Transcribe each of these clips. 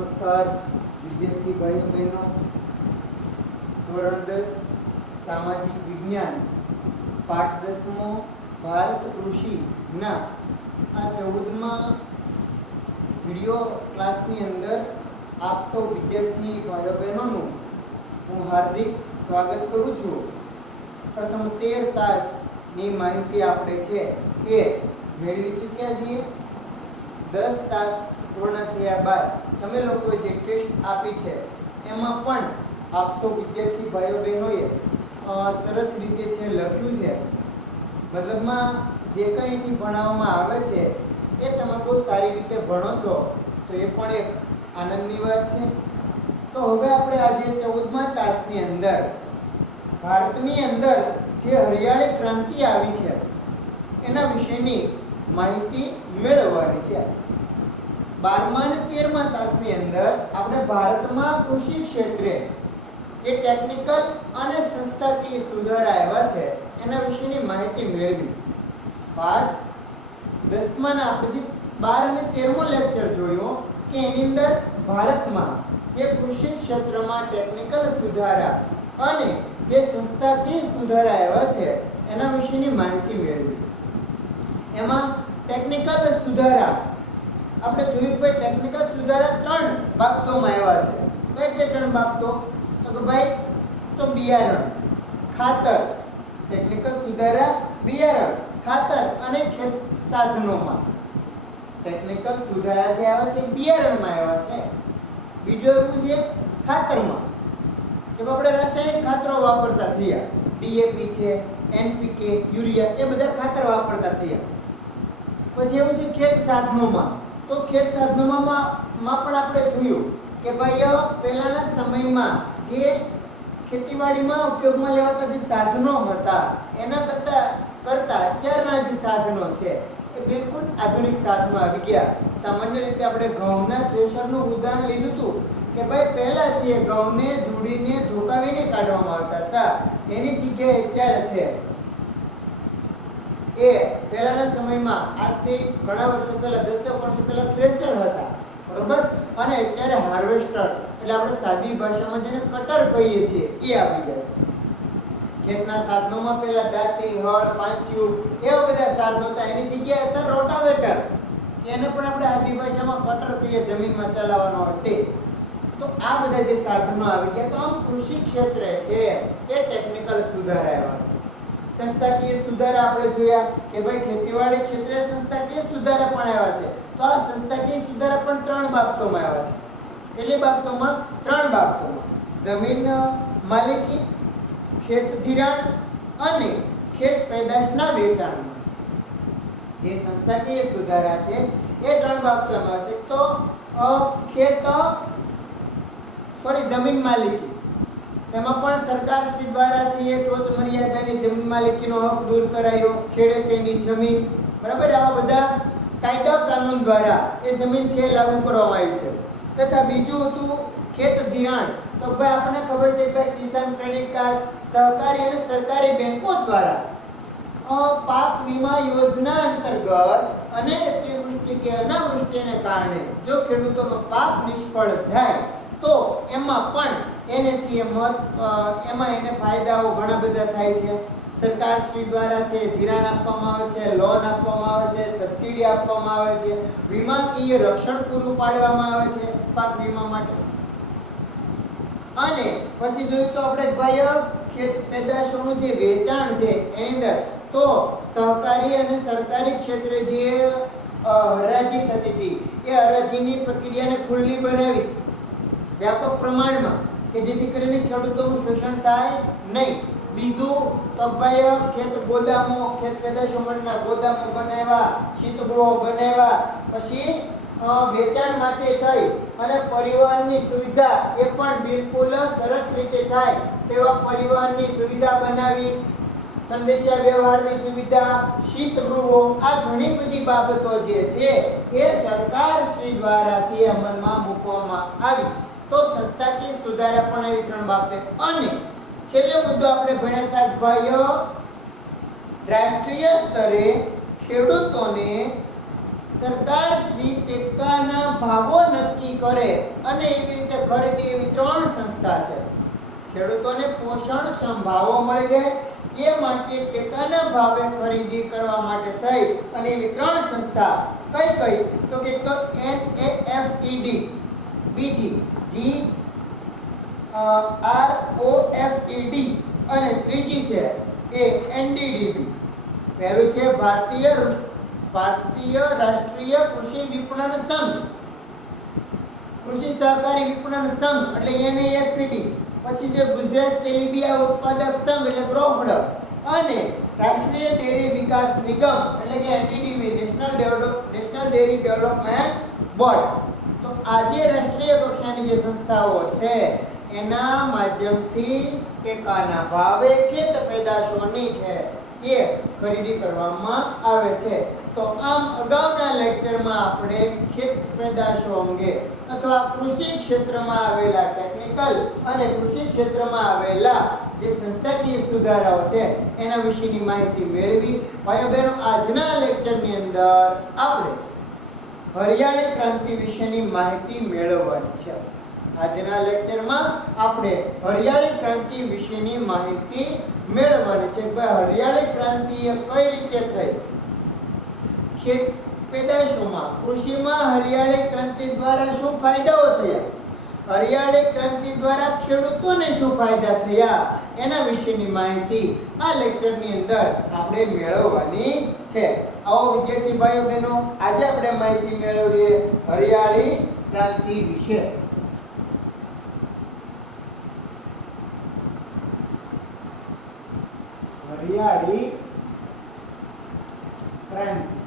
नमस्कार विद्यार्थी भाई बहनों। धोरण 10 सामाजिक विज्ञान पाठ 10 भारत कृषि ना आ 14मा विडियो क्लास नी अंदर आप सौ विद्यार्थी भाई बहनों हूँ हार्दिक स्वागत करूँ छूँ। प्रथम 13 तास नी माहिती आपणे छे ए मेळवी चूक्या छीए। 10 तास पूर्ण थया बाद तमे लोकोए जे टेस्ट आपी छे एमां पण आप सौ विद्यार्थी भाईओ बहनोए सरस रीते छे लख्युं छे। मतलबमां जे कंई थी भणाववामां आवे छे ए तमे बहुत सारी रीते भणो छो तो ए पण एक आनंदनी वात छे। तो हवे आपणे आजे 14मा तासनी अंदर भारतनी अंदर जे हरियाળી क्रांति आवी छे एना विशेनी माहिती मेळववानी छे। 12मा અને 13મા તાસની અંદર આપણે ભારતમાં કૃષિ ક્ષેત્રે જે ટેકનિકલ અને સંસ્થાકીય સુધારા આવ્યા છે એના વિશેની માહિતી મેળવી। પાઠ 10માના આપણે જે 12 અને 13મો લેક્ચર જોયો કે એની અંદર ભારતમાં જે કૃષિ ક્ષેત્રમાં ટેકનિકલ સુધારા અને જે સંસ્થાકીય સુધારા આવ્યા છે એના વિશેની માહિતી મેળવી। એમાં ટેકનિકલ સુધારા આપણે જોયું કે ટેકનિકલ સુધારા 3 બાબતોમાં આવ્યા છે। કઈ કઈ 3 બાબતો? તો કે ભાઈ તો બિયારણ, ખાતર, ટેકનિકલ સુધારા બિયારણ, ખાતર અને ખેત સાધનોમાં। ટેકનિકલ સુધારા જે આવ્યા છે બિયારણમાં આવ્યા છે। બીજો એવું છે ખાતરમાં કે આપણે રાસાયણિક ખાતરો વાપરતા થયા, ડીએપી છે, એનપીકે, યુરિયા એ બધા ખાતર વાપરતા થયા। પછી એવું છે ખેત સાધનોમાં। तो खेत साधनों में पण आपणे जोयुं के भाई पहेलाना समयमां जे खेतीवाड़ी में उपयोग में लेवाता जे साधनों हता एना करता अत्यारना जे साधनों छे ए बिल्कुल आधुनिक साधनों आवी गया। सामान्य रीते आपणे घऊना थ्रेशरनुं उदाहरण लीधुं हतुं के भाई पहेला छे घऊने झूडीने धोकावीने काढवामां आवता हता एनी जग्याए अत्यारे छे ए पहेलाना समयमां आजथी घणा वर्षो पहेला 10 वर्षो पहेला थ्रेशर हता बरोबर अने अत्यारे हार्वेस्टर એટલે આપણે સાદી ભાષામાં જેને કટર કહીએ છીએ એ આવી ગયા છે। ખેતના સાધનોમાં પહેલા દાંતી, હળ, પાંસિયું એવા બધા સાધનો હતા એની જગ્યાએ હતા રોટાવેટર એને પણ આપણે આદિ ભાષામાં કટર કહીએ જમીનમાં ચલાવવાનો હોય તે। તો આ બધા જે સાધનો આવી ગયા તો આમ કૃષિ ક્ષેત્રે છે એ ટેકનિકલ સુધારા આવ્યા છે। संस्थाकीय सुधारा आपणे जोया के भाई खेतीवाड़ी क्षेत्रे संस्थाकीय सुधारा पण आव्या छे। तो आ संस्थाकीय सुधारा पण 3 बाबतोमां आव्या छे। કેટલી બાબતોમાં? 3 બાબતોમાં। જમીન માલિકી, ખેત ધિરાણ અને ખેત પેદાશના વેચાણમાં જે સંસ્થાકીય સુધારા છે એ 3 બાબતોમાં છે। તો જમીન માલિકી તેમાં પણ સરકારશ્રી દ્વારા છે ટોચ મર્યાદાની જમીન માલિકીનો હક દૂર કરાયો, ખેડૂતોની જમીન બરાબર આવા બધા કાયદા કાનૂન દ્વારા એ જમીન છે લાગુ કરવામાં આવી છે। તથા બીજું હતું ખેત ધિરાણ। તો ભાઈ આપણને ખબર છે કે કિસાન ક્રેડિટ કાર્ડ, સહકારી અને સરકારી બેંકો દ્વારા પાક વીમા યોજના અંતર્ગત અને અતિવૃષ્ટિ કે અનાવૃષ્ટિને કારણે જો ખેડૂતોનો પાક નિષ્ફળ જાય તો એમાં પણ એને છે એમાં એને ફાયદાઓ ઘણા બધા થાય છે। સરકારશ્રી દ્વારા છે ધિરાણ આપવામાં આવે છે, લોન આપવામાં આવે છે, સબસિડી આપવામાં આવે છે, વીમાકીય રક્ષણ પૂરું પાડવામાં આવે છે પાક વીમા માટે। અને પછી જોયું તો આપણે ભાઈ ખેત પેદાશોનું જે વેચાણ છે એની અંદર તો સહકારી અને સરકારી ક્ષેત્રે જે હરાજી થતી હતી એ હરાજીની પ્રક્રિયાને ખુલ્લી બનાવી व्यापक प्रमाण में कि जेथी करीने खेडूतोनुं शोषण थाय नहीं। बीजू तो भाई खेत गोदामो, खेत पेदाशो माटेना गोदामो बनाव्या, शीतगृहो बनाव्या, पछी वेचाण माटे थई अने परिवहननी सुविधा ए पण बिलकुल सरस रीते थाय तेवा परिवहननी सुविधा बनावी, संदेशा व्यवहारनी सुविधा, शीतगृहो आ घणी बधी बाबतो जे छे ए सरकारश्री द्वारा छे अमलमां मूकवामां आवी। तो संस्थाकीय सुधारा पण આવી 3 બાબતે। અને છેલ્લો મુદ્દો આપણે ભણ્યા હતા ભાઈઓ રાષ્ટ્રીય સ્તરે ખેડૂતોને સરકાર શ્રી ટેકાના ભાવો નક્કી કરે અને એવી રીતે ખરીદે એવી ત્રણ સંસ્થા છે. ખેડૂતોને પોષણક્ષમ ભાવો મળી રહે એ માટે ટેકાના ભાવે ખરીદી કરવા માટે થઈ અને એવી ત્રણ સંસ્થા કઈ કઈ તો કે NAFED, બીજી GROFED અને ત્રીજી છે એ NDDB. પહેલું છે ભારતીય રાષ્ટ્રીય કૃષિ વિપણન સંઘ, કૃષિ સહકારી વિપણન સંઘ એટલે NAFED. પછી જે ગુજરાત તેલીબિયા ઉત્પાદક સંઘ એટલે ગ્રોફડ અને રાષ્ટ્રીય ડેરી વિકાસ નિગમ એટલે કે NDDB, national dairy development board. તો આજે રાષ્ટ્રીય કક્ષાની જે સંસ્થાઓ છે એના માધ્યમથી ટેકાના ભાવે ખેત પેદાશોની છે એ ખરીદી કરવામાં આવે છે. તો આમ અગાઉના લેક્ચરમાં આપણે ખેત પેદાશો અંગે અથવા કૃષિ ક્ષેત્રમાં આવેલા ટેકનિકલ અને કૃષિ ક્ષેત્રમાં આવેલા જે સંસ્થાકીય સુધારાઓ છે એના વિશેની માહિતી મેળવી. ભાઈઓ બહેનો, આજના લેક્ચરની અંદર આપણે હરિયાળી ક્રાંતિ વિશેની માહિતી મેળવવાની છે. આજના લેક્ચરમાં આપણે હરિયાળી ક્રાંતિ વિશેની માહિતી મેળવવાની છે. ભાઈ, હરિયાળી ક્રાંતિ એ કઈ રીતે થઈ? ખેત પેદાશોમાં કૃષિમાં હરિયાળી ક્રાંતિ દ્વારા શું ફાયદાઓ થયા? હરિયાળી ક્રાંતિ દ્વારા ખેડૂતોને શું ફાયદા થયા? એના વિશેની માહિતી આ લેક્ચરની અંદર આપણે મેળવવાની છે. આવો વિદ્યાર્થી ભાઈઓ બહેનો, આજે આપણે માહિતી મેળવીએ હરિયાળી ક્રાંતિ વિશે. હરિયાળી ક્રાંતિ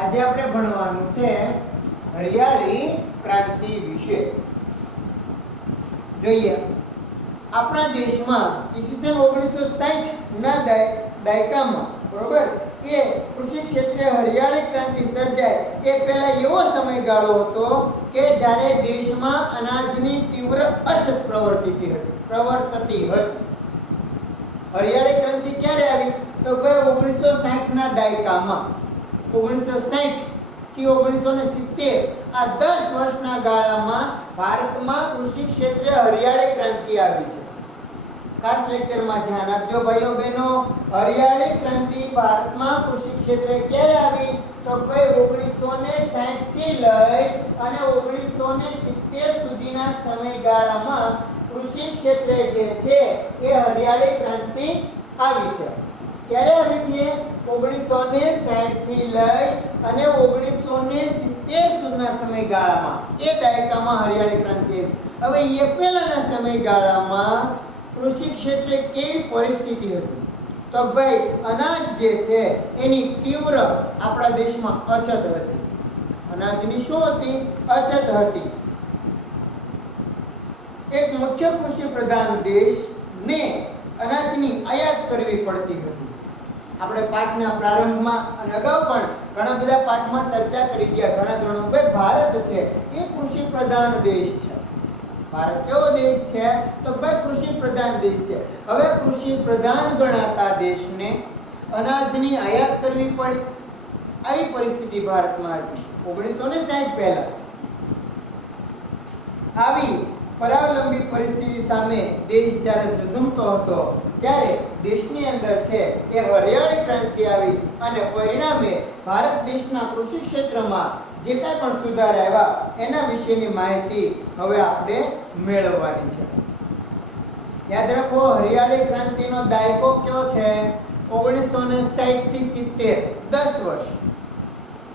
આજે આપણે ભણવાનું છે હરિયાળી ક્રાંતિ વિશે. જોઈએ, આપણા દેશમાં ઈસવીસન 1960 ના દાયકામાં બરોબર એ કૃષિ ક્ષેત્રે હરિયાળી ક્રાંતિ સર્જાય એ પહેલા એવો સમયગાળો હતો કે જ્યારે દેશમાં અનાજની તીવ્ર અછત પ્રવર્તતી હતી. હરિયાળી ક્રાંતિ ક્યારે આવી? તો ભાઈ 1960 ના દાયકામાં. 1960 થી 1970 આ 10 વર્ષના ગાળામાં ભારતમાં કૃષિ ક્ષેત્રે હરિયાળી ક્રાંતિ આવી છે. ખાસ લેક્ચરમાં ધ્યાન આપજો ભાઈઓ બહેનો. હરિયાળી ક્રાંતિ ભારતમાં કૃષિ ક્ષેત્રે ક્યારે આવી? તો ભાઈ 1960 થી લઈ અને 1970 સુધીના સમયગાળામાં કૃષિ ક્ષેત્રે જે છે એ હરિયાળી ક્રાંતિ આવી છે. ક્યારે આવી છે? 1960 થી લઈ અને 1970 સુધીના સમયગાળામાં એ દાયકામાં હરિયાળી ક્રાંતિ આવી. હવે એ પહેલાના સમયગાળામાં કૃષિ ક્ષેત્રે કેવી પરિસ્થિતિ હતી? તો ભાઈ, અનાજ જે છે એની તીવ્ર આપણા દેશમાં અછત હતી. અનાજની શું હતી? અછત હતી. એક મુખ્ય કૃષિ પ્રધાન દેશને અનાજની આયાત કરવી પડતી હતી. આપણે પાઠના પ્રારંભમાં અને અગાઉ પણ ઘણા બધા પાઠમાં ચર્ચા કરી ગયા ઘણા ધોરણો. ભાઈ, ભારત છે એ કૃષિ પ્રધાન દેશ છે. ભારત કેવો દેશ છે? તો ભાઈ કૃષિ પ્રધાન દેશ છે. હવે કૃષિ પ્રધાન ગણાતા દેશને અનાજની આયાત કરવી પડે આવી પરિસ્થિતિ ભારતમાં હતી 1960 પહેલા. આવી પરાવલંબી પરિસ્થિતિ સામે દેશ જ્યારે ઝઝૂમતો હતો ત્યારે દેશની અંદર છે એ હરિયાળી ક્રાંતિ આવી અને પરિણામે ભારત દેશના કૃષિ ક્ષેત્રમાં જે કાંઈ પણ સુધાર આવ્યા એના વિશેની માહિતી હવે આપણે મેળવવાની છે. યાદ રાખો, હરિયાળી ક્રાંતિનો દાયકો કયો છે? 1960 થી 70, 10 વર્ષ.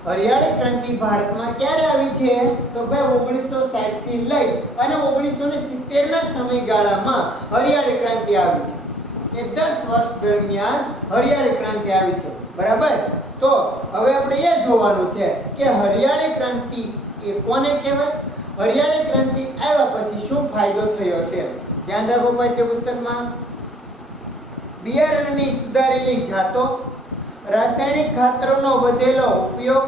હરિયાળી ક્રાંતિ ભારતમાં ક્યારે આવી છે? તો ભાઈ 1960 થી લઈ અને 1970 ના સમયગાળામાં હરિયાળી ક્રાંતિ આવી છે. એ 10 વર્ષ દરમિયાન હરિયાળી ક્રાંતિ આવી છે. બરાબર? તો હવે આપણે એ જોવાનું છે કે હરિયાળી ક્રાંતિ એ કોને કહેવાય? હરિયાળી ક્રાંતિ આવ્યા પછી શું ફાયદો થયો છે? ધ્યાન રાખો પાઠ્યપુસ્તકમાં. બિયારણની સુધારેલી જાતો, રાસાયણિક ખાતરોનો વધેલો ઉપયોગ,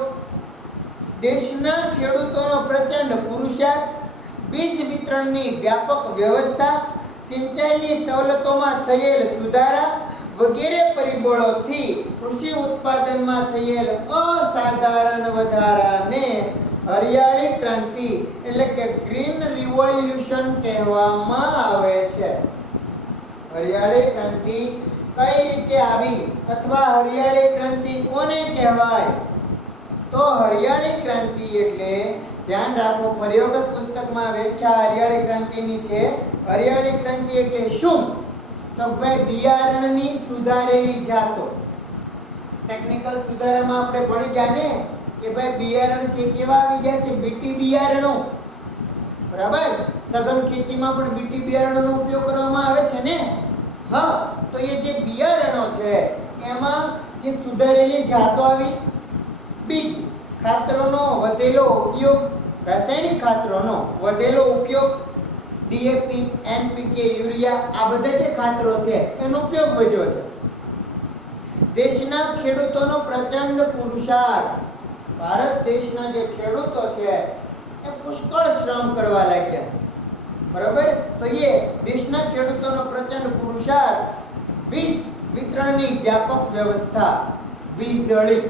દેશના ખેડૂતોનો પ્રચંડ પુરુષાર્થ, બીજ વિતરણની વ્યાપક વ્યવસ્થા, સિંચાઈની સવલતોમાં થયેલ સુધારા, વગેરે પરિબળોથી કૃષિ ઉત્પાદનમાં થયેલ અસાધારણ વધારાને હરિયાળી ક્રાંતિ એટલે કે ગ્રીન રિવોલ્યુશન કહેવામાં આવે છે. હરિયાળી ક્રાંતિ કઈ રીતે આવી અથવા હરિયાળી ક્રાંતિ કોને કહેવાય? તો હરિયાળી ક્રાંતિ એટલે ધ્યાન રાખો, ફરી વખત પુસ્તકમાં વ્યાખ્યા હરિયાળી ક્રાંતિની છે. હરિયાળી ક્રાંતિ એટલે શું? તો ભાઈ બિયારણની સુધારેલી જાતો. ટેકનિકલ સુધારામાં આપણે ભણી ગયા ને કે ભાઈ બિયારણ છે કેવા આવી ગયા છે? બીટી બિયારણો. બરાબર, સઘન ખેતીમાં પણ બીટી બિયારણોનો ઉપયોગ કરવામાં આવે છે ને. હા, તો એ જે બિયારણો છે એમાં જે સુધારેલી જાતો આવી. બીજું, ખાતરોનો વધેલો ઉપયોગ, રાસાયણિક ખાતરોનો વધેલો ઉપયોગ, ડીએપી, એનપીકે, યુરિયા આ બધા જે ખાતરો છે એનો ઉપયોગ વધ્યો છે. દેશના ખેડૂતોનો પ્રચંડ પુરુષાર્થ. ભારત દેશના જે ખેડૂતો છે એ પુષ્કળ શ્રમ કરવા લાગ્યા. બરાબર, તો એ દેશના ખેડૂતોનો પ્રચંડ પુરુષાર્થ, વીજ વિતરણની વ્યાપક વ્યવસ્થા, વીજળી.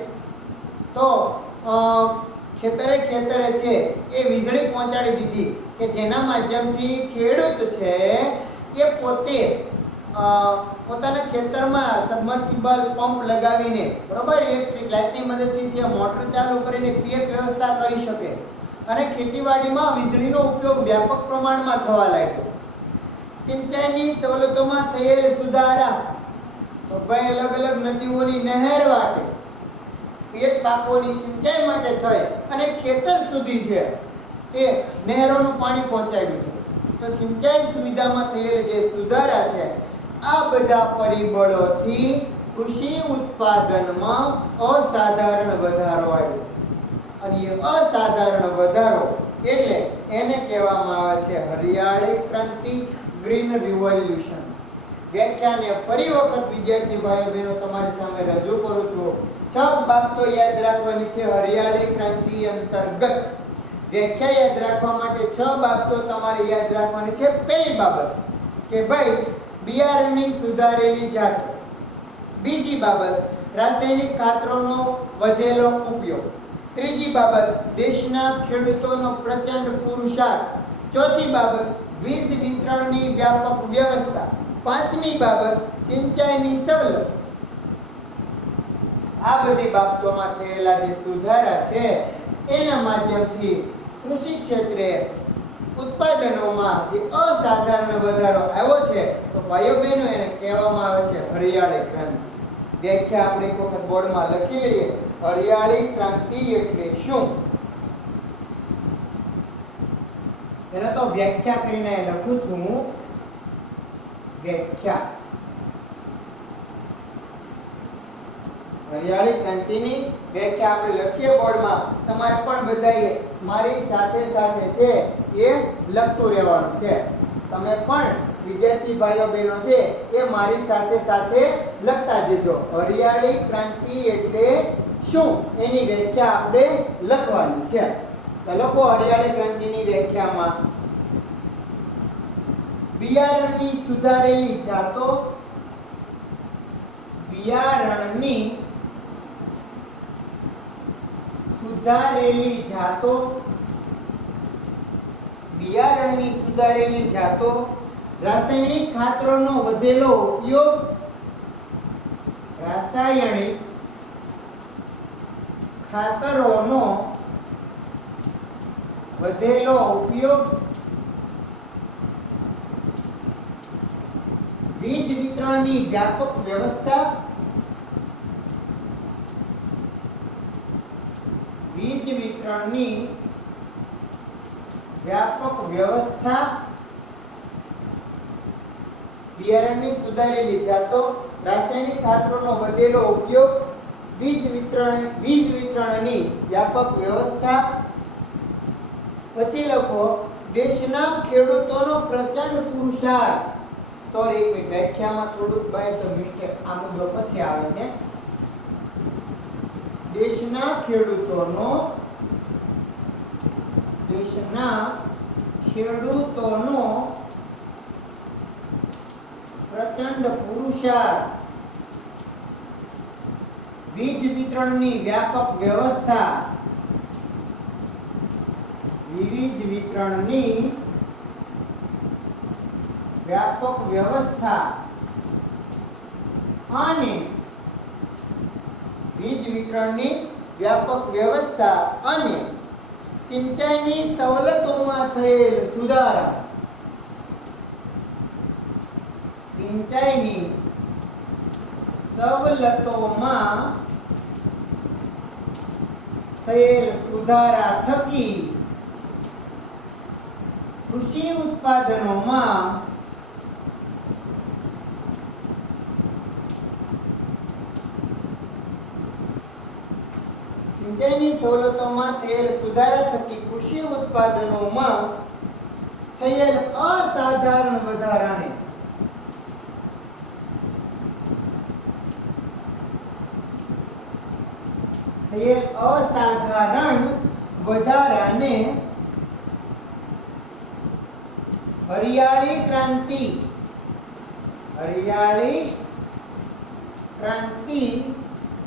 તો ખેતરે ખેતરે છે એ વીજળી પહોંચાડી દીધી કે જેના માધ્યમથી ખેડૂત છે એ પોતે પોતાના ખેતરમાં સબમર્સિબલ પંપ લગાવીને, બરાબર, ઇલેક્ટ્રિક લાઇટની મદદથી છે મોટર ચાલુ કરીને પિયત વ્યવસ્થા કરી શકે અને ખેતીવાડીમાં વીજળીનો ઉપયોગ વ્યાપક પ્રમાણમાં થવા લાગ્યો. સિંચાઈની સવલતોમાં થયેલ સુધારા. તો ભાઈ અલગ અલગ નદીઓની નહેર વાટે પિયત પાકોની સિંચાઈ માટે થઈ અને ખેતર સુધી છે એ નહેરોનું પાણી પહોંચાડ્યું છે. તો સિંચાઈ સુવિધામાં થયેલ જે સુધારા છે આ બધા પરિબળોથી કૃષિ ઉત્પાદનમાં અસાધારણ વધારો આવ્યો. અને એ અસાધારણ વધારો એટલે એને કહેવામાં આવે છે હરિયાળી ક્રાંતિ, ગ્રીન રિવોલ્યુશન. વ્યાખ્યાને ફરી વખત વિદ્યાર્થી ભાઈઓ બહેનો તમારી સામે રજૂ કરું છું. 6 બાબતો યાદ રાખવાની છે હરિયાળી ક્રાંતિ અંતર્ગત. વ્યાખ્યા યાદ રાખવા માટે 6 બાબતો તમારે યાદ રાખવાની છે. પહેલી બાબત કે ભાઈ બિયારણની સુધારેલી જાતો. બીજી બાબત રાસાયણિક ખાતરોનો વધેલો ઉપયોગ. ત્રીજી બાબત દેશના ખેડૂતોનો પ્રચંડ પુરુષાર્થ. ચોથી બાબત વીજ વિતરણની વ્યાપક વ્યવસ્થા. પાંચમી બાબત સિંચાઈની સવલત. આ બધી બાબતોમાં થયેલા જે સુધારા છે એના માધ્યમથી કૃષિ ક્ષેત્રે ઉત્પાદનોમાં જે અસાધારણ વધારો આવ્યો છે તો ભાઈઓ બહેનો એને કહેવામાં આવે છે હરિયાળી ક્રાંતિ. વ્યાખ્યા આપણે એક વખત બોર્ડમાં લખી લઈએ. હરિયાળી ક્રાંતિ એટલે શું? એને તો વ્યાખ્યા કરીને લખું છું. વ્યાખ્યા. હરિયાળી ક્રાંતિની વ્યાખ્યા આપણે લખીએ બોર્ડમાં. તમારે પણ બધાએ મારી સાથે સાથે છે એ લખતું રહેવાનું છે. તમે પણ વિદ્યાર્થી ભાઈઓ બહેનો છે એ મારી સાથે સાથે લખતા જજો. હરિયાળી ક્રાંતિ એટલે શું એની વ્યાખ્યા આપણે લખવાની છે. તો લખો હરિયાળી ક્રાંતિની વ્યાખ્યામાં બિયારણની સુધારેલી જાતો. બિયારણની સુધારેલી જાતો. બિયારણની સુધારેલી જાતો. રાસાયણિક ખાતરોનો વધેલો ઉપયોગ. રાસાયણિક ખાતરોનો વધેલો ઉપયોગ. વીજ વિતરણની વ્યાપક વ્યવસ્થા. વીજ વિતરણની વ્યાપક વ્યવસ્થા. બિયારણની સુધારેલી જાતો. રાસાયણિક ખાતરોનો વધેલો ઉપયોગ. વીજ વિતરણની વ્યાપક વ્યવસ્થા. પછી લખો દેશના ખેડૂતોનો પ્રચંડ પુરુષાર્થ. સોરી, એક મિનિટ, વ્યાખ્યામાં થોડુંક બાય તો મિસ્ટેક, આ મુદ્દો પછી આવે છે. દેશના ખેડૂતોનો પ્રચંડ પુરુષાર્થ. વીજ વિતરણની વ્યાપક વ્યવસ્થા, વીજ વિતરણની વ્યાપક વ્યવસ્થા અને વીજ વિતરણની વ્યાપક વ્યવસ્થા અને સિંચાઈની સવલતોમાં થયેલ સુધારા, સિંચાઈની સવલતોમાં થયેલ સુધારા થકી કૃષિ ઉત્પાદનોમાં સિંચાઈની સવલતોમાં થયેલ સુધારા થકી કૃષિ ઉત્પાદનોમાં થયેલ અસાધારણ વધારાને હરિયાળી ક્રાંતિ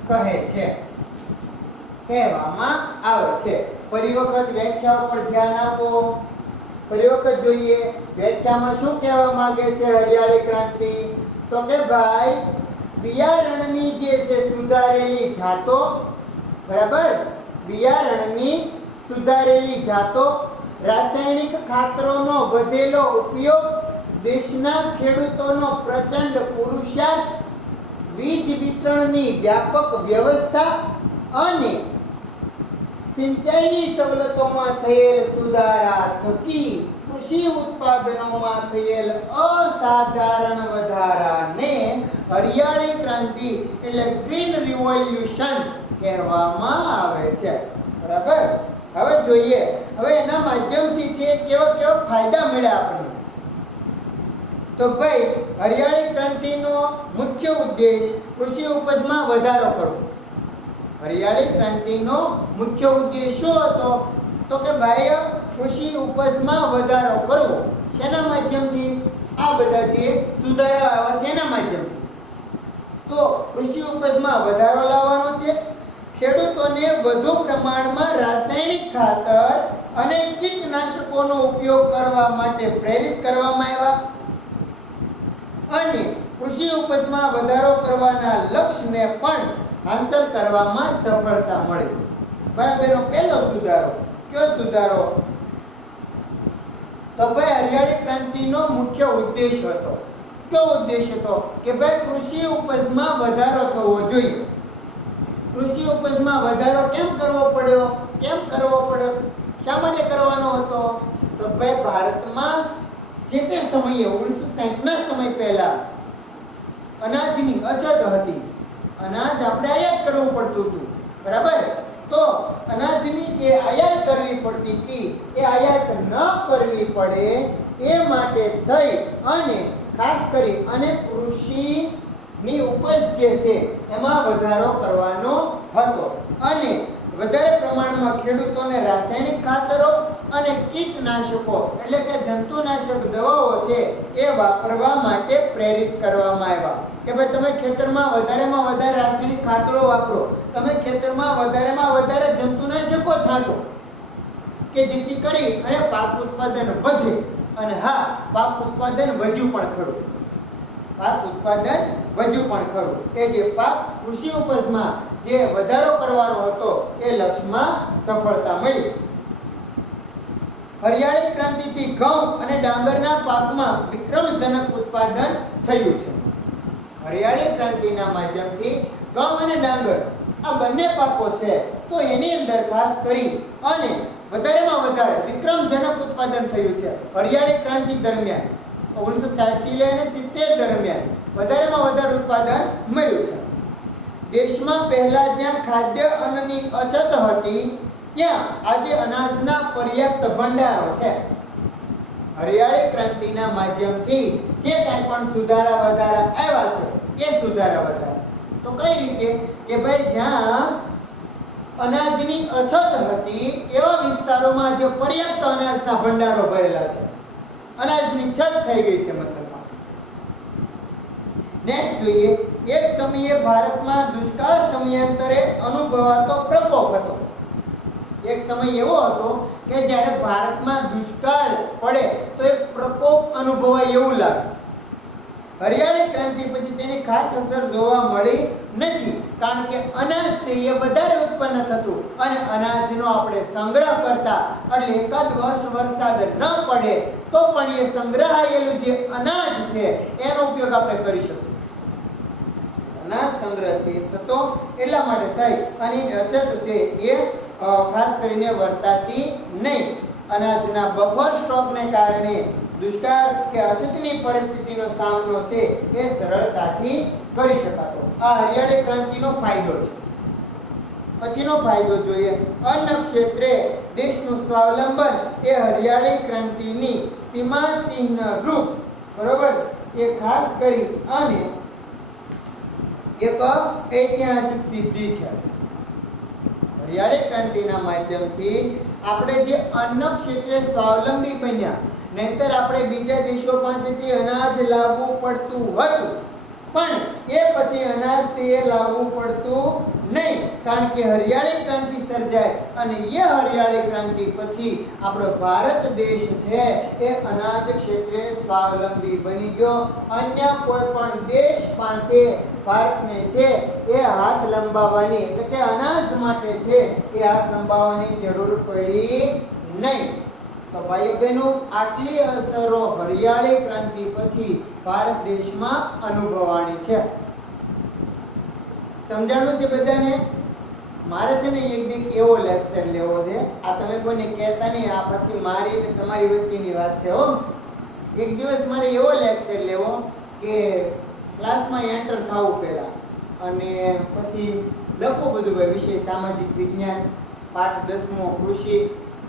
કહે છે, કહેવામાં આવે છે. ફરી વખત વ્યાખ્યા ઉપર ધ્યાન આપો. ફરી વખત જોઈએ વ્યાખ્યામાં શું કહેવા માંગે છે હરિયાળી ક્રાંતિ? તો કે ભાઈ બિયારણની જે છે સુધારેલી જાતો, બરાબર, બિયારણની સુધારેલી જાતો, રાસાયણિક ખાતરોનો વધેલો ઉપયોગ, દેશના ખેડૂતોનો પ્રચંડ પુરુષાર્થ, વીજ વિતરણની વ્યાપક વ્યવસ્થા અને સિંચાઈની સવલતોમાં થયેલ સુધારા થકી કૃષિ ઉત્પાદનોમાં થયેલ અસાધારણ વધારાને હરિયાળી ક્રાંતિ એટલે ગ્રીન રિવોલ્યુશન કહેવામાં આવે છે. બરાબર. હવે જોઈએ, હવે એના માધ્યમથી છે કેવા ફાયદા મળ્યા આપણને. તો ભાઈ હરિયાળી ક્રાંતિનો મુખ્ય ઉદ્દેશ કૃષિ ઉપજમાં વધારો કરવો. હરિયાળી ક્રાંતિનો મુખ્ય ઉદ્દેશ શું હતો? તો કે ભાઈ કૃષિ ઉપજમાં વધારો કરવો. શેના માધ્યમથી? આ બધા જે સુધારા આવ્યા છે એના માધ્યમથી. તો કૃષિ ઉપજમાં વધારો લાવવાનો છે, ખેડૂતોને વધુ પ્રમાણમાં રાસાયણિક ખાતર અને કીટનાશકોનો ઉપયોગ કરવા માટે પ્રેરિત કરવામાં આવ્યા અને કૃષિ ઉપજમાં વધારો કરવાના લક્ષ્યને પણ હાંસલ કરવામાં સફળતા મળી. ભાઈ બહેનો, પહેલો સુધારો કયો સુધારો? તો ભાઈ હરિયાળી ક્રાંતિનો મુખ્ય ઉદ્દેશ હતો. કયો ઉદ્દેશ હતો? કે ભાઈ કૃષિ ઉપજમાં વધારો થવો જોઈએ. કૃષિ ઉપજમાં વધારો કેમ કરવો પડ્યો? શા માટે કરવાનો હતો? તો ભાઈ ભારતમાં જે તે સમયે 1960ના સમય પહેલા અનાજની અછત હતી. અનાજ આપણે આયાત કરવું પડતું હતું, બરાબર? તો અનાજની જે આયાત કરવી પડતી હતી એ આયાત ન કરવી પડે એ માટે થઈ અને ખાસ કરી અને કૃષિની ઉપજ જે છે એમાં વધારો કરવાનો હતો અને વધારે પ્રમાણમાં ખેડૂતોને રાસાયણિક ખાતરો અને કીટનાશકો એટલે કે જંતુનાશક દવાઓ છે એ વાપરવા માટે પ્રેરિત કરવામાં આવ્યા કે ભાઈ તમે ખેતરમાં વધારેમાં વધારે રાસાયણિક ખાતરો વાપરો, તમે ખેતરમાં વધારેમાં વધારે જંતુનાશકો છાંટો કે જેથી કરી અને પાક ઉત્પાદન વધે. અને હા, પાક ઉત્પાદન વધ્યું પણ ખરું. એ જે પાક કૃષિ ઉપજમાં જે વધારો કરવાનો હતો એ લક્ષ્યમાં સફળતા મળી. હરિયાળી ક્રાંતિથી ઘઉં અને ડાંગરના પાકમાં વિક્રમજનક ઉત્પાદન થયું છે. હરિયાળી ક્રાંતિના માધ્યમથી ઘઉં અને ડાંગર આ બંને પાકો છે તો એની અંદર ખાસ કરી અને વધારેમાં વધારે વિક્રમજનક ઉત્પાદન થયું છે. હરિયાળી ક્રાંતિ દરમિયાન 1960 થી લઈને 70 દરમિયાન વધારેમાં વધારે ઉત્પાદન મળ્યું છે. દેશમાં પહેલા જ્યાં ખાદ્ય અન્નની અછત હતી ત્યાં આજે અનાજના પર્યાપ્ત ભંડારો છે. હરિયાળી ક્રાંતિના માધ્યમથી જે કાંઈ પણ સુધારા વધારા આવ્યા છે એ સુધારા વધારા તો કઈ રીતે? કે ભાઈ જ્યાં અનાજની અછત હતી એવા વિસ્તારોમાં જે પર્યાપ્ત અનાજના ભંડારો ભરેલા છે, અનાજની છત થઈ ગઈ છે મતલબમાં. નેક્સ્ટ જોઈએ એક સમયે ભારતમાં દુષ્કાળ સમયાંતરે અનુભવાતો પ્રકોપ હતો. એક સમય એવો હતો કે જ્યારે ભારતમાં દુષ્કાળ પડે તો એક પ્રકોપ અનુભવાય એવું લાગે. હરિયાળી ક્રાંતિ પછી તેની ખાસ અસર જોવા મળી નથી, કારણ કે અનાજ છે એ વધારે ઉત્પન્ન થતું અને અનાજનો આપણે સંગ્રહ કરતા, એટલે એકાદ વર્ષ વરસાદ ન પડે તો પણ એ સંગ્રહાયેલું જે અનાજ છે એનો ઉપયોગ આપણે કરી શકીએ. અનાજ સંગ્રહ છે થતો એટલા માટે થઈ અને અછત છે એ ખાસ કરીને વર્તાતી નહીં. અનાજના બફર સ્ટોકને કારણે દુષ્કાળ કે અછતની પરિસ્થિતિનો સામનો છે એ સરળતાથી કરી શકાતો. આ હરિયાળી ક્રાંતિનો ફાયદો છે. પછીનો ફાયદો જોઈએ. અન્ન ક્ષેત્રે દેશનું સ્વાવલંબન એ હરિયાળી ક્રાંતિની સીમાચિહ્ન રૂપ, બરોબર, એ ખાસ કરી અને એક ઐતિહાસિક સિદ્ધિ છે. હરિયાળી ક્રાંતિના માધ્યમથી આપણે જે અન્ન ક્ષેત્રે સ્વાવલંબી બન્યા. નહીતર આપણે બીજા દેશો પાસેથી અનાજ લાવવું પડતું હતું, પણ એ પછી અનાજ તે લાવવું પડતું નહીં, કારણ કે હરિયાળી ક્રાંતિ સર્જાય અને એ હરિયાળી ક્રાંતિ પછી આપણો ભારત દેશ છે એ અનાજ ક્ષેત્રે સ્વાવલંબી બની ગયો. અન્ય કોઈ પણ દેશ પાસે ભારતને છે એ હાથ લંબાવવાની, એટલે કે અનાજ માટે છે એ હાથ લંબાવવાની જરૂર પડી નહીં. તો ભાઈઓ બહેનો, આટલી અસરો હરિયાળી ક્રાંતિ પછી ભારત દેશમાં અનુભવાણી છે. સમજાણું છે બધાને? મારે છે ને એક દી એવો લેક્ચર લેવો છે, આ તમે કોઈને કહેતા નહીં, આ પછી મારી ને તમારી વચ્ચેની વાત છે હો. એક દિવસ મારે એવો લેક્ચર લેવો કે ક્લાસમાં એન્ટર થવું પહેલા અને પછી લખવું બધું ભાઈ વિષય સામાજિક વિજ્ઞાન, પાઠ 10મો કૃષિ,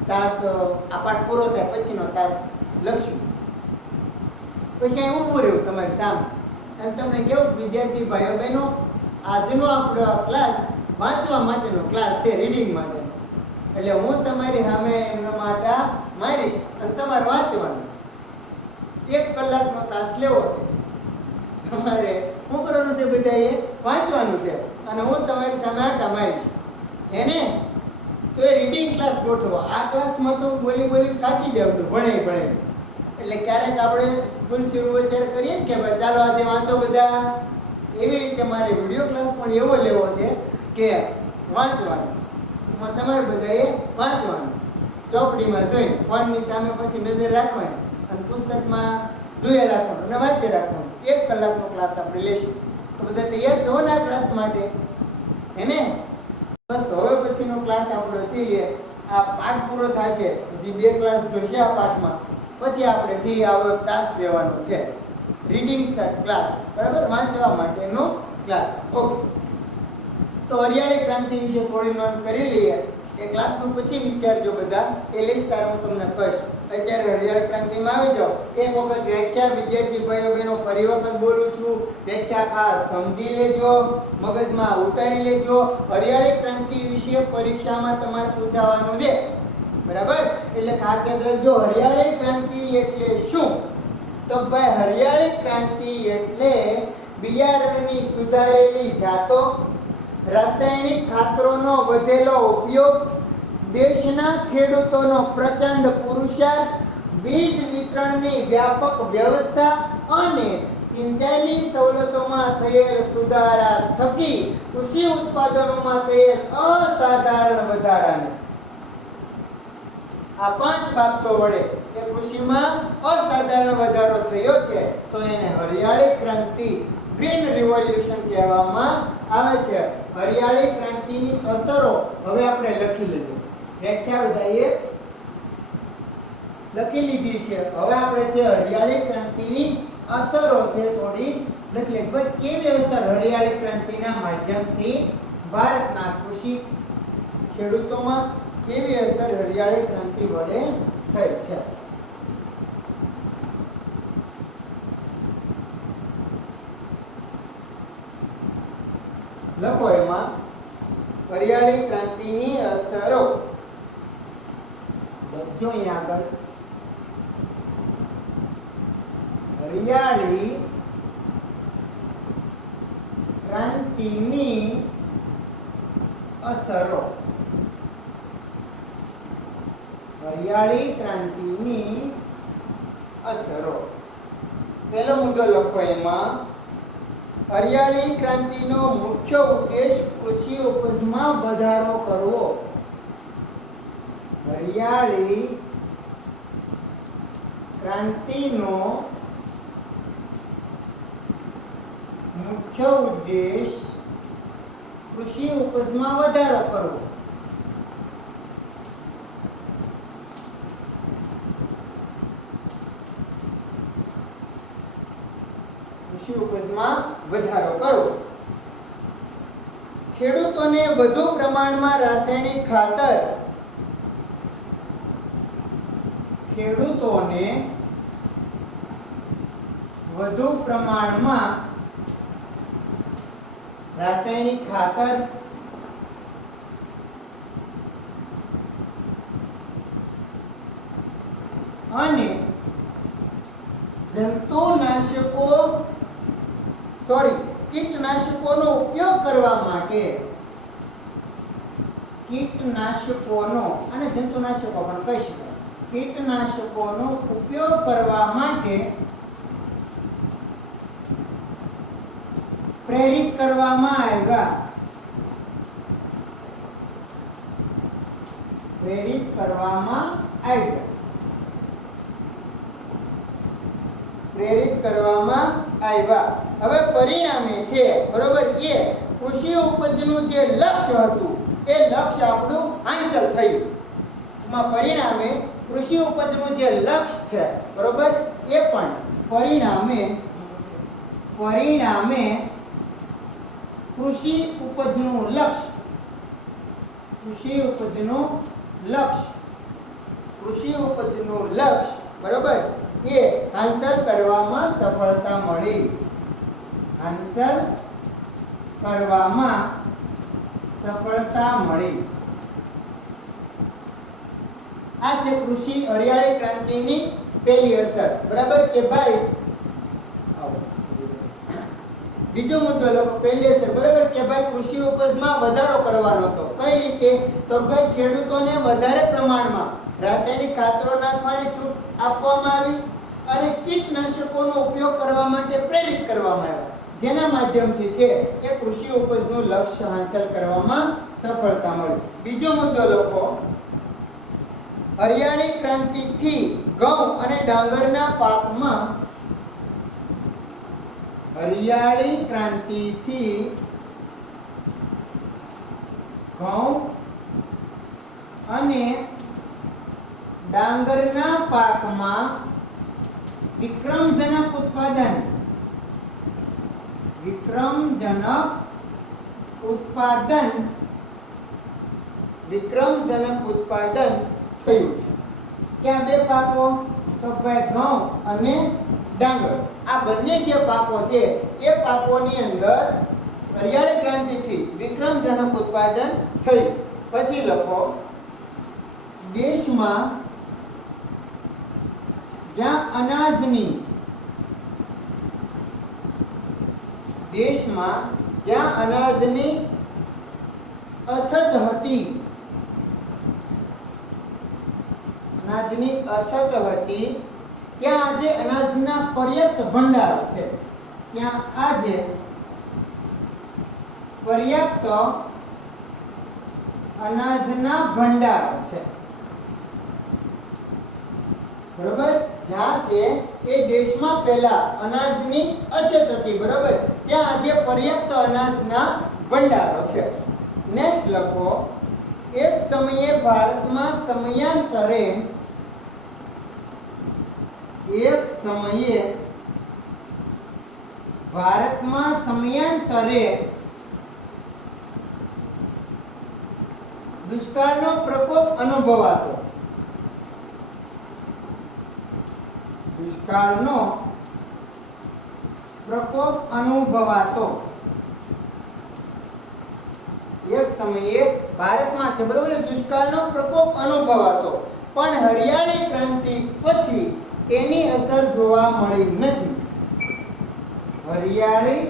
તાસ આ પાઠ પૂરો થાય પછીનો તાસ લખશું. પછી અહીં ઊભું રહ્યું તમારી સામે અને તમને કેવું, વિદ્યાર્થી ભાઈઓ બહેનો, આજનો આપણો ક્લાસ વાંચવા માટેનો ક્લાસ છે, રીડિંગ માટે. એટલે હું તમારી સામે એમના માટે મારીશ અને તમારે વાંચવાનું. 1 કલાકનો તાસ લેવો છે. તમારે શું કરવાનું છે? બધાએ વાંચવાનું છે અને હું તમારી સામે આટા મારીશ. એને તો એ રીડિંગ ક્લાસ ગોઠવો. આ ક્લાસમાં તો બોલી થાકી જાવ છું ભણે. એટલે ક્યારેક આપણે સ્કૂલ શરૂ અત્યારે કરીએ ને કે ભાઈ ચાલો આજે વાંચો બધા, એવી રીતે મારે વિડીયો ક્લાસ પણ એવો લેવો છે કે વાંચવાનું. એમાં તમારે બધાએ વાંચવાનું, ચોપડીમાં જોઈને, ફોનની સામે પછી નજર રાખવાની અને પુસ્તકમાં જોઈએ રાખવાનું અને વાંચી રાખવાનું. 1 કલાકનો ક્લાસ આપણે લેશું. તો બધા તૈયાર છો ને આ ક્લાસ માટે? એને બસ હવે પછીનો ક્લાસ આપણો છે આ પાઠ પૂરો થશે, હજી 2 ક્લાસ જોશે આ પાઠમાં, પછી આપણે સી આવો તાસ લેવાનો છે, રીડિંગ ક્લાસ, બરાબર, વાંચવા માટેનો ક્લાસ. ઓકે, તો હરિયાળી ક્રાંતિ વિશે થોડી નોંધ કરી લઈએ. એ ક્લાસનું પછી વિચારજો બધા, એ લિસ્ટ તારે હું તમને કહીશ. અત્યારે હરિયાળી ક્રાંતિમાં આવી જાઓ. એક વખત વ્યાખ્યા વિદ્યાર્થી ભાઈઓ બહેનો ફરી વખત બોલું છું, વ્યાખ્યા ખાસ સમજી લેજો, મગજમાં ઉતારી લેજો. હરિયાળી ક્રાંતિ વિશે પરીક્ષામાં તમારે પૂછાવાનું છે, બરાબર? એટલે ખાસ યાદ રાખજો, હરિયાળી ક્રાંતિ એટલે શું? તો ભાઈ હરિયાળી ક્રાંતિ એટલે બિયારણની સુધારેલી જાતો, રાસાયણિક ખાતરોનો વધેલો ઉપયોગ, દેશના ખેડૂતોનો પ્રચંડ પુરુષાર્થ, વીજ વિતરણની વ્યાપક વ્યવસ્થા અને સિંચાઈની સવલતોમાં થયેલ સુધારા થકી કૃષિ ઉત્પાદનોમાં થયેલ અસાધારણ વધારાને. આ 5 બાબતો વડે એ કૃષિમાં અસાધારણ વધારો થયો છે, તો એને હરિયાળી ક્રાંતિ, ગ્રીન રિવોલ્યુશન કહેવામાં આવે છે. હરિયાળી ક્રાંતિની અસરો હવે આપણે લખી લીધી, વ્યાખ્યા બધાએ લખી લીધી છે. હવે આપણે છે હરિયાળી ક્રાંતિની અસરો છે થોડી લખી લે. કેવી અસર હરિયાળી ક્રાંતિના માધ્યમથી ભારતના કૃષિ ખેડૂતોમાં કેવી અસર હરિયાળી ક્રાંતિ વડે થઈ છે? લખો એમાં હરિયાળી ક્રાંતિની અસરો. લખજો અહીંયા આગળ, હરિયાળી ક્રાંતિની અસરો. હરિયાળી ક્રાંતિની અસરો. પહેલો મુદ્દો લખો એમાં. હરિયાળી ક્રાંતિનો મુખ્ય ઉદ્દેશ કૃષિ ઉપજમાં વધારો કરવો. હરિયાળી ક્રાંતિનો મુખ્ય ઉદ્દેશ કૃષિ ઉપજમાં વધારો કરવો. કૃષિ ઉપજમાં વધારો કરવો. ખેડૂતોને વધુ પ્રમાણમાં રાસાયણિક ખાતર રાસાયણિક ખાતર અને કીટનાશકોનો ઉપયોગ કરવા માટે કીટનાશકોનો અને જંતુનાશકો પણ કહી શકાય. કીટનાશકોનો ઉપયોગ કરવા માટે પ્રેરિત કરવામાં આવ્યા. હવે પરિણામે છે બરોબર એ કૃષિ ઉપજનું જે લક્ષ્ય હતું એ લક્ષ્ય આપણું હાંસલ થયું. એમાં પરિણામે કૃષિ ઉપજનું જે લક્ષ્ય છે બરોબર એ પણ પરિણામે કૃષિ ઉપજનું લક્ષ્ય બરોબર એ હાંસલ કરવામાં સફળતા મળી. આ છે કૃષિ હરિયાળી ક્રાંતિની પહેલી અસર. બરાબર કે ભાઈ બીજો મુદ્દો લખો. પહેલી અસર બરાબર કે ભાઈ કૃષિ ઉપજમાં વધારો કરવાનો હતો. કઈ રીતે? તો ભાઈ ખેડૂતોને વધારે પ્રમાણમાં રાસાયણિક ખાતરો નાખવાની છૂટ આપવામાં આવી અને કીટનાશકોનો ઉપયોગ કરવા માટે પ્રેરિત કરવામાં આવ્યા. જેના માધ્યમથી છે એ કૃષિ ઉપજનું લક્ષ્ય હાંસલ કરવામાં સફળતા મળી. બીજો મુદ્દો લખો. હરિયાળી ક્રાંતિથી ઘઉં અને ડાંગરના પાકમાં વિક્રમજનક ઉત્પાદન થયું છે. ક્યાં બે પાકો? તો ભાઈ ઘઉં અને ડાંગર. આ બંને જે પાકો છે એ પાકોની અંદર હરિયાળી ક્રાંતિથી વિક્રમજનક ઉત્પાદન થયું. પછી લખો. દેશમાં જ્યાં અનાજની અછત હતી ત્યાં આજે અનાજના પર્યાપ્ત ભંડારો છે. બરોબર. જ્યાં છે એ દેશમાં પહેલા અનાજની અછત હતી બરોબર ત્યાં આજે પર્યાપ્ત અનાજના ભંડારો છે. નેક્સ્ટ લખો. એક સમયે ભારતમાં સમયાંતરે દુષ્કાળનો પ્રકોપ અનુભવાતો. એક સમયે ભારતમાં છે બરોબર દુષ્કાળનો પ્રકોપ અનુભવાતો પણ હરિયાળી ક્રાંતિ પછી એની અસર જોવા મળી નથી. હરિયાળી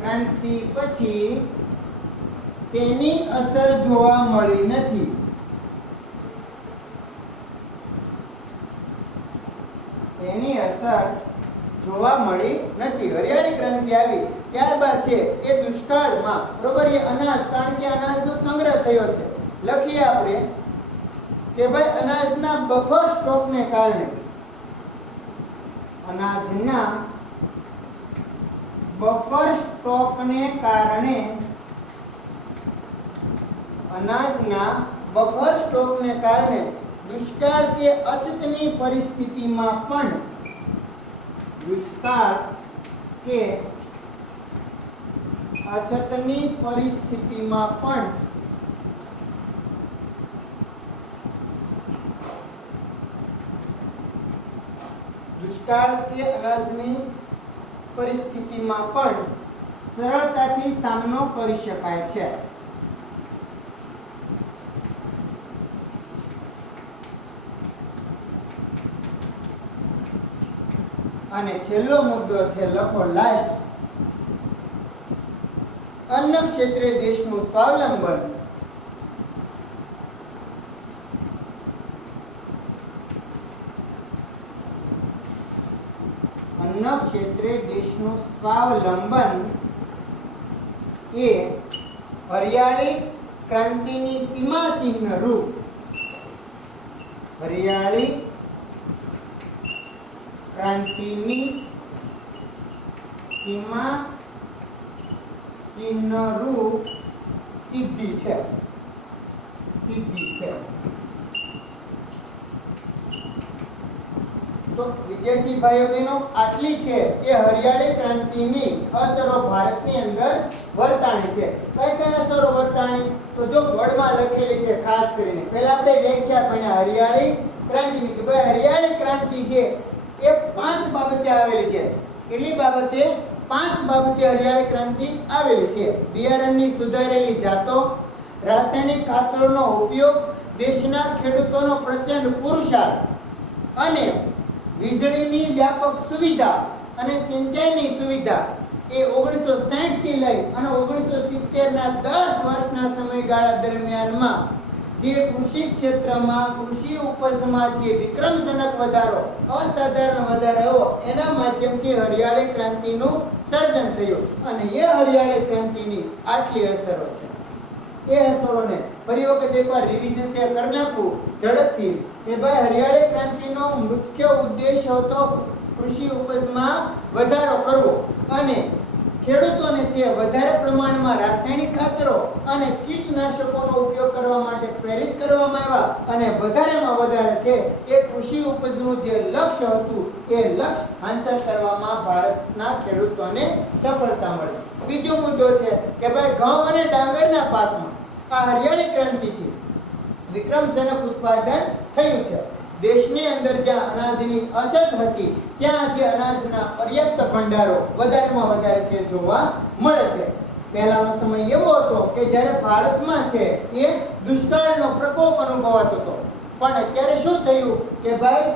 ક્રાંતિ પછી તેની અસર જોવા મળી નથી. તેની અસર જોવા મળી નથી. હરિયાળી ક્રાંતિ આવી ત્યારબાદ છે એ દુષ્કાળમાં, બરોબર, એ અનાજ, કારણ કે અનાજનો સંગ્રહ થયો છે. લખીએ આપણે કે ભાઈ અનાજના બફર સ્ટોકને કારણે, અનાજના બફર સ્ટોકને કારણે, અનાજના બફર સ્ટોકને કારણે દુષ્કાળ કે અછતની પરિસ્થિતિમાં પણ, દુષ્કાળ કે અછતની પરિસ્થિતિમાં પણ દુષ્કાળ કે અનાજની પરિસ્થિતિમાં પણ સરળતાથી સામનો કરી શકાય છે. અને છેલ્લો મુદ્દો છે, લખો લાસ્ટ, અન્ન ક્ષેત્રે દેશનું સ્વાવલંબન અન્ન ક્ષેત્રે દેશનું સ્વાવલંબન એ હરિયાળી ક્રાંતિની સીમાચિહ્ન રૂપ, હરિયાળી ક્રાંતિની સીમા ચિહ્ન રૂપ સિદ્ધિ છે. સિદ્ધિ છે. તો વિદ્યાર્થી ભાઈઓ બહેનો આટલી છે એ હરિયાળી ક્રાંતિની અસરો ભારતની અંદર વર્તાણી છે. કઈ કઈ અસરો વર્તાણી? તો જો બોર્ડમાં લખેલી છે ખાસ કરીને. પહેલા આપણે વ્યાખ્યા ભણ્યા હરિયાળી ક્રાંતિની કે ભાઈ હરિયાળી ક્રાંતિ છે એ 5 બાબતે આવેલી છે. કેટલી બાબતે? 5 બાબતે હરિયાળી ક્રાંતિ આવેલી છે. બિયારણની સુધારેલી જાતો, રાસાયણિક ખાતરોનો ઉપયોગ, દેશના ખેડૂતોનો પ્રચંડ પુરુષાર્થ અને વીજળીની વ્યાપક સુવિધા અને સિંચાઈની સુવિધા એ 1960 થી લઈ અને 1970 ના 10 વર્ષના સમયગાળા દરમિયાનમાં જે કૃષિ ક્ષેત્રમાં, કૃષિ ઉપજમાં જે વિક્રમજનક વધારો, અસાધારણ વધારો આવ્યો, એના માધ્યમથી હરિયાળી ક્રાંતિનું સર્જન થયું. અને એ હરિયાળી ક્રાંતિની આટલી અસરો છે. એ અસરોને ફરી વખત એકવાર રિવિઝન કરી નાખું ઝડપથી કે ભાઈ હરિયાળી ક્રાંતિનો મુખ્ય ઉદ્દેશ હતો કૃષિ ઉપજમાં વધારો કરવો અને ખેડૂતોને છે વધારે પ્રમાણમાં રાસાયણિક ખાતરો અને કીટનાશકોનો ઉપયોગ કરવા માટે પ્રેરિત કરવામાં આવ્યા અને વધારેમાં વધારે છે એ કૃષિ ઉપજનું જે લક્ષ્ય હતું એ લક્ષ્ય હાંસલ કરવામાં ભારતના ખેડૂતોને સફળતા મળી. બીજો મુદ્દો છે કે ભાઈ ઘઉં અને ડાંગરના પાકમાં આ હરિયાળી ક્રાંતિથી વિક્રમજનક ઉત્પાદન થયું છે. દેશની અંદર જ્યાં અનાજની અછત હતી ત્યાં જે અનાજના પર્યાપ્ત ભંડારો વધારેમાં વધારે છે જોવા મળે છે. પહેલાનો સમય એવો હતો કે જ્યારે ભારતમાં છે એ દુષ્કાળનો પ્રકોપ અનુભવાતો હતો, પણ અત્યારે શું થયું કે ભાઈ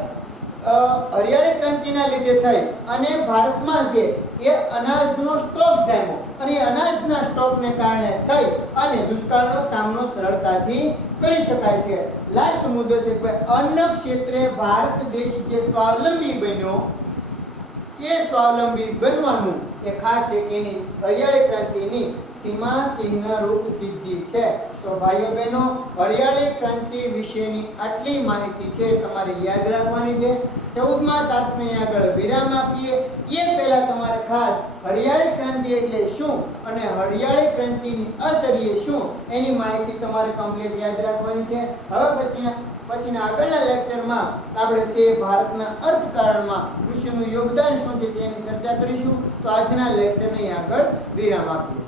હરિયાળી ક્રાંતિના લીધે થઈ અને ભારતમાં છે એ અનાજનો સ્ટોક જામ્યો અને એ અનાજના સ્ટોકને કારણે થઈ અને દુષ્કાળનો સામનો સરળતાથી કરી શકાય છે. લાસ્ટ મુદ્દો છે કે અન્ન ક્ષેત્રે ભારત દેશ જે સ્વાવલંબી બન્યો એ સ્વાવલંબી બનવાનું એ ખાસ એક એની હરિયાળી ક્રાંતિની સીમા ચિહ્ન રૂપ સિદ્ધિ છે. તો ભાઈઓ બહેનો હરિયાળી ક્રાંતિ વિશેની આટલી માહિતી છે તમારે યાદ રાખવાની છે. 14મા તાસને આગળ વિરામ આપીએ એ પહેલા તમારે ખાસ હરિયાળી ક્રાંતિ એટલે શું અને હરિયાળી ક્રાંતિની અસર એ શું એની માહિતી તમારે કમ્પ્લીટ યાદ રાખવાની છે. હવે પછીના આગળના લેક્ચરમાં આપણે છે ભારતના અર્થકારણમાં કૃષિનું યોગદાન શું છે તેની ચર્ચા કરીશું. તો આજના લેક્ચરને આગળ વિરામ આપીએ.